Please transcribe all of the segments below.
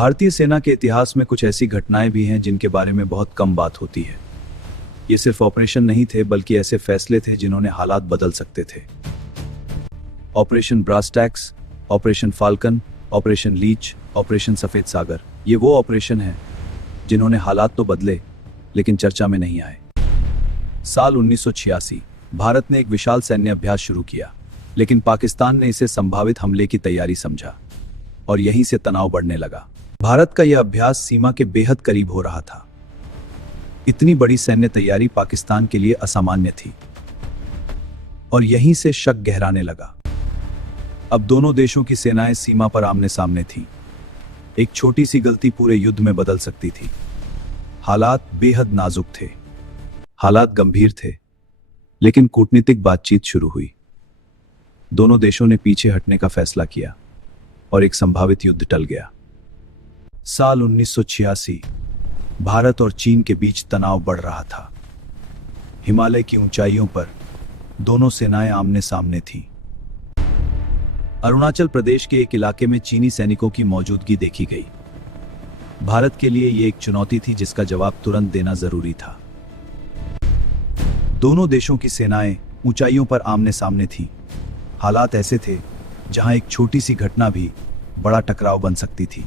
भारतीय सेना के इतिहास में कुछ ऐसी घटनाएं भी हैं जिनके बारे में बहुत कम बात होती है। ये सिर्फ ऑपरेशन नहीं थे, बल्कि ऐसे फैसले थे जिन्होंने हालात बदल सकते थे। Operation Brasstacks, operation Falcon, operation Leech, operation सफेद सागर, ये वो ऑपरेशन हैं जिन्होंने हालात तो बदले लेकिन चर्चा में नहीं आए। साल 1986 भारत ने एक विशाल सैन्य अभ्यास शुरू किया, लेकिन पाकिस्तान ने इसे संभावित हमले की तैयारी समझा और यहीं से तनाव बढ़ने लगा। भारत का यह अभ्यास सीमा के बेहद करीब हो रहा था। इतनी बड़ी सैन्य तैयारी पाकिस्तान के लिए असामान्य थी और यहीं से शक गहराने लगा। अब दोनों देशों की सेनाएं सीमा पर आमने सामने थीं। एक छोटी सी गलती पूरे युद्ध में बदल सकती थी। हालात बेहद नाजुक थे, हालात गंभीर थे, लेकिन कूटनीतिक बातचीत शुरू हुई। दोनों देशों ने पीछे हटने का फैसला किया और एक संभावित युद्ध टल गया। साल 1986 भारत और चीन के बीच तनाव बढ़ रहा था। हिमालय की ऊंचाइयों पर दोनों सेनाएं आमने सामने थीं। अरुणाचल प्रदेश के एक इलाके में चीनी सैनिकों की मौजूदगी देखी गई। भारत के लिए यह एक चुनौती थी जिसका जवाब तुरंत देना जरूरी था। दोनों देशों की सेनाएं ऊंचाइयों पर आमने सामने थीं। हालात ऐसे थे जहां एक छोटी सी घटना भी बड़ा टकराव बन सकती थी।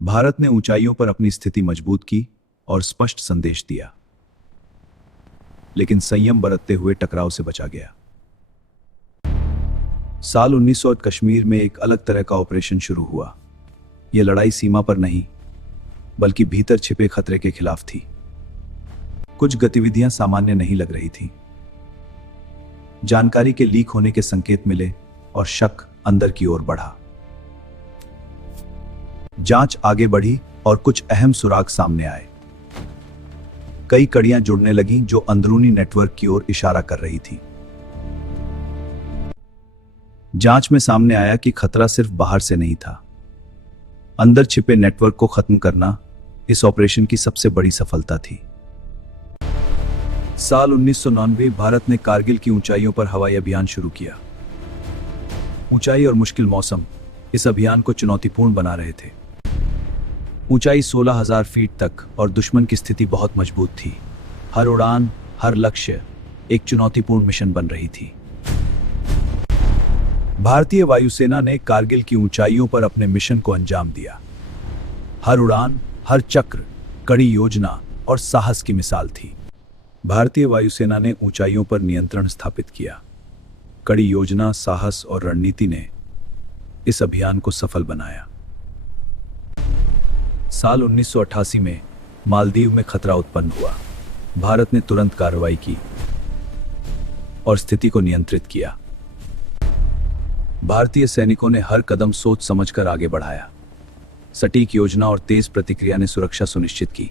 भारत ने ऊंचाइयों पर अपनी स्थिति मजबूत की और स्पष्ट संदेश दिया, लेकिन संयम बरतते हुए टकराव से बचा गया। साल 1900 कश्मीर में एक अलग तरह का ऑपरेशन शुरू हुआ। यह लड़ाई सीमा पर नहीं, बल्कि भीतर छिपे खतरे के खिलाफ थी। कुछ गतिविधियां सामान्य नहीं लग रही थीं। जानकारी के लीक होने के संकेत मिले और शक अंदर की ओर बढ़ा। जांच आगे बढ़ी और कुछ अहम सुराग सामने आए। कई कड़ियां जुड़ने लगीं जो अंदरूनी नेटवर्क की ओर इशारा कर रही थी। जांच में सामने आया कि खतरा सिर्फ बाहर से नहीं था। अंदर छिपे नेटवर्क को खत्म करना इस ऑपरेशन की सबसे बड़ी सफलता थी। साल 1999 भारत ने कारगिल की ऊंचाइयों पर हवाई अभियान शुरू किया। ऊंचाई और मुश्किल मौसम इस अभियान को चुनौतीपूर्ण बना रहे थे। ऊंचाई 16,000 फीट तक और दुश्मन की स्थिति बहुत मजबूत थी। हर उड़ान, हर लक्ष्य एक चुनौतीपूर्ण मिशन बन रही थी। भारतीय वायुसेना ने कारगिल की ऊंचाइयों पर अपने मिशन को अंजाम दिया। हर उड़ान, हर चक्र कड़ी योजना और साहस की मिसाल थी। भारतीय वायुसेना ने ऊंचाइयों पर नियंत्रण स्थापित किया। कड़ी योजना, साहस और रणनीति ने इस अभियान को सफल बनाया। साल 1988 में मालदीव में खतरा उत्पन्न हुआ। भारत ने तुरंत कार्रवाई की और स्थिति को नियंत्रित किया। भारतीय सैनिकों ने हर कदम सोच समझकर आगे बढ़ाया। सटीक योजना और तेज प्रतिक्रिया ने सुरक्षा सुनिश्चित की।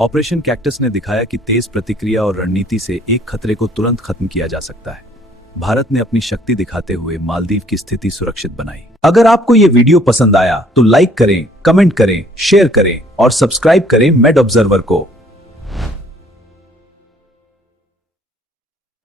ऑपरेशन कैक्टस ने दिखाया कि तेज प्रतिक्रिया और रणनीति से एक खतरे को तुरंत खत्म किया जा सकता है। भारत ने अपनी शक्ति दिखाते हुए मालदीव की स्थिति सुरक्षित बनाई। अगर आपको यह वीडियो पसंद आया तो लाइक करें, कमेंट करें, शेयर करें और सब्सक्राइब करें मेड ऑब्जर्वर को।